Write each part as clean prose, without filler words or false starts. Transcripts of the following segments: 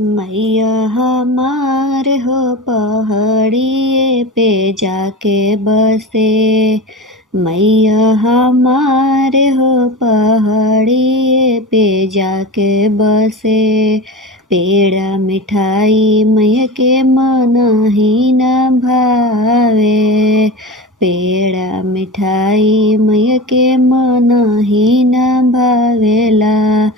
मैया हमारे हो पहाड़िए पे जाके बसे। मैया हमारे हो पहाड़िए पे जाके बसे। पेड़ा मिठाई मैया के मन ही न भावे। पेड़ा मिठाई मैया के मन ही न भावेला।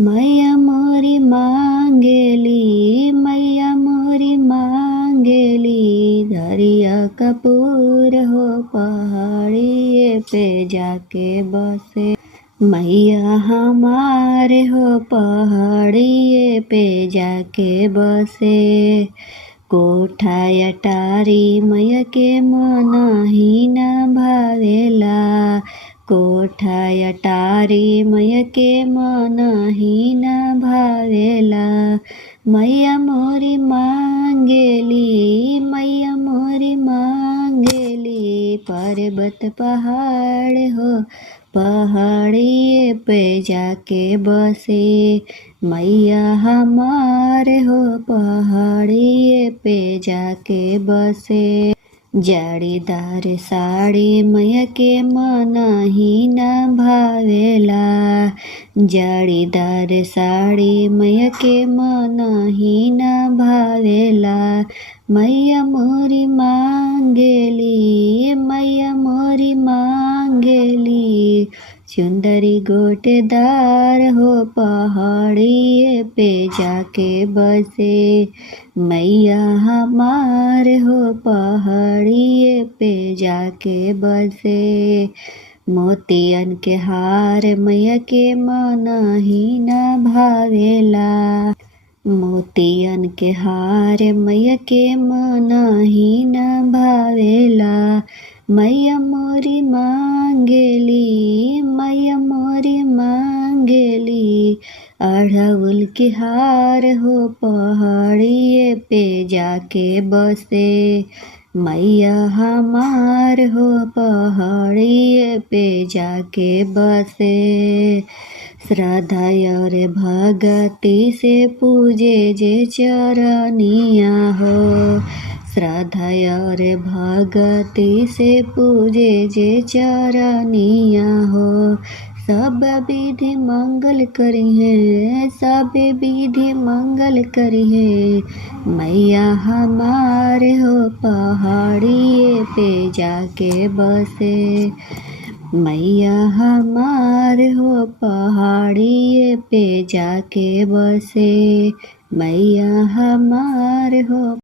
मैया मोरी मांगेली, मैया मोरी मांगेली। धरिया कपूर हो पहाड़िए पे जाके बसे। मैया हमारे हो पहाड़िए पे जाके बसे। कोठा अटारी मैया के मन ही न भावेला। कोठा अटारी मैया के मन ही न भावेला। मैया मोरी मांगेली, मैया मोरी मांगेली। पर्वत पहाड़ हो पहाड़िए पे जाके बसे। मैया हमारे हो पहाड़िए पे जाके बसे। जाड़ीदार साड़ी मैया के मन ही न भावेला। जाड़ीदार साड़ी मैया के मन ही न भावेला। मैया मोरी मांगेली, मैया मोरी मांगेली। चुंदरी गोटेदार हो पहाड़िए पे जाके बसे। मैया हमारे हो पहाड़िए पे जाके बसे। मोतियन के हार मैया के मन ही न भावेला। मोतियन के हार मैया के मन ही न भावेला। मैया मोरी मांगेली, मैया मोरी मांगेली। अड़हुल के हार हो पहाड़िए पे जाके बसे। मैया हमार हो पहाड़िए पे जाके बसे। श्रद्धा और भगति से पूजे जे चरनिया हो। श्रद्धा और भगति से पूजे जे चरनिया हो। सब विधि मंगल करिहे, सब विधि मंगल करिहे। मैया हमारे हो पहाड़िए पे जाके बसे। मैया हमारे हो पहाड़िए पे जाके बसे। मैया हमारे हो